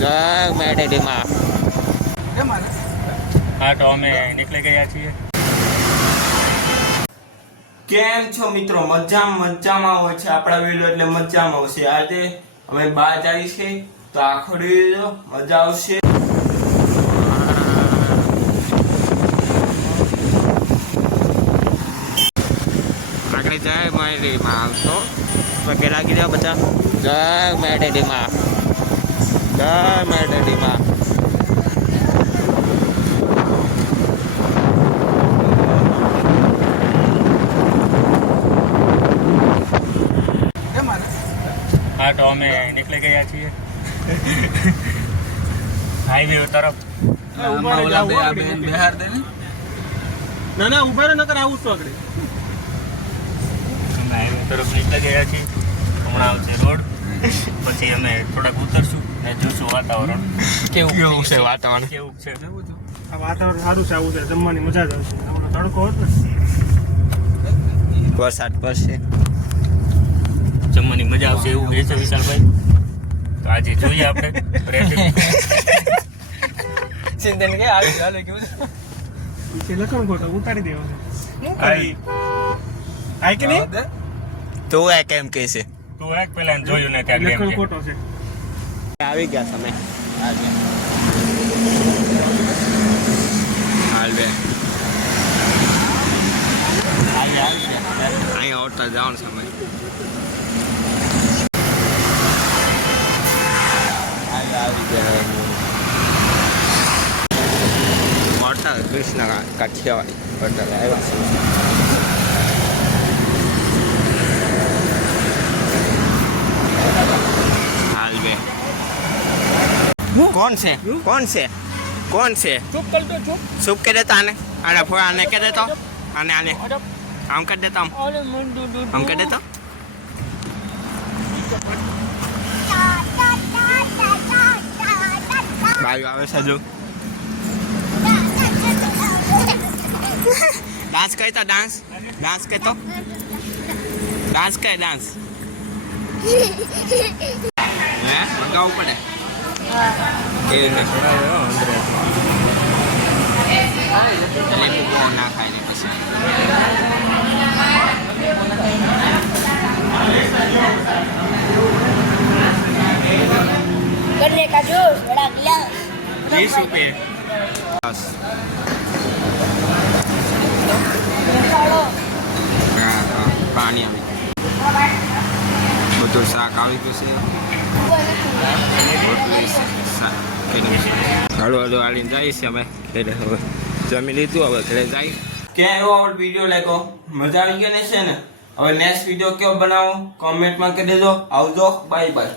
જય મેડેડી માં હા તો અમે નીકળી ગયા છીએ. કેમ છો મિત્રો? મજામાં હોય છે આપણા વિડીયો, એટલે મજામાં આવશે. આજે અમે બહાર જઈએ છીએ તો આખો વિડીયો મજા આવશે. આગળ જય મેડેડી માં આવતો પગે લાગી જાઓ બધા. જય મેડેડી માં, જય મેડેડી માં. હા તો અમે નીકળી ગયા છીએ હાઈવે તરફ. ના ઉભા રહો નકર આવું છું આગળ. અમે હાઈવે તરફ નીકળી ગયા છીએ. હમણાં આવશે રોડ, પછી અમે થોડાક ઉતરશું ને જોશું વાતાવરણ કેવું છે વાતાવરણ? કેવું છે. આ વાતાવરણ સારું છે, આવું છે જમવાની મજા જ આવશે. હમણાં તડકો હોત ને વરસાદ પડશે, જમવાની મજા આવશે એવું કહે છે વિશાલભાઈ. તો આજે જોઈએ આપણે ચિંતન કે આવી ચાલે કેવું પીછે લખણ ખોટો ઉતારી દેવાનો. આય કે નહીં તો આ કેમ કે છે? તું એક પેલા જોયું ને ત્યાં લખણ કેમ ખોટો છે. આવી ગયા તમે હાલ બે અહીંયા ઓરતા જવાનો સમય. મોટા કૃષ્ણ કાઠિયાવાડી હોટલ આવ્યા છે. હાલ બે કોણ છે? કોણ છે? કોણ છે? ચૂપ કર દો, ચૂપ. સૂપ કે દેતા આને, આને ફોન આને કે દેતો, આને આને આમ કરી દેતો, આમ કરી દેતો. બાયું આવે છે હજુ. ડાન્સ કરી તો ડાન્સ કરી તો ડાન્સ કરે ડાન્સ. હે મંગાવવું પડે કેવી રીતે ના ખાય ને પછી करने का जूस बड़ा गिलास 20 રૂપિયા બસ. પાણી આવી ગયું, બધું શાક આવી ગયું છે. હળુ હાલીને જઈએ છીએ અમે ઘરે. હવે જમી લીધું, હવે ઘરે જઈએ. ક્યાં એવો આપણો વિડીયો લાગ્યો? મજા આવી ગઈ ને છે ને? હવે નેક્સ્ટ વિડીયો કેવો બનાવો કોમેન્ટમાં કહી દેજો. આવજો, બાય બાય.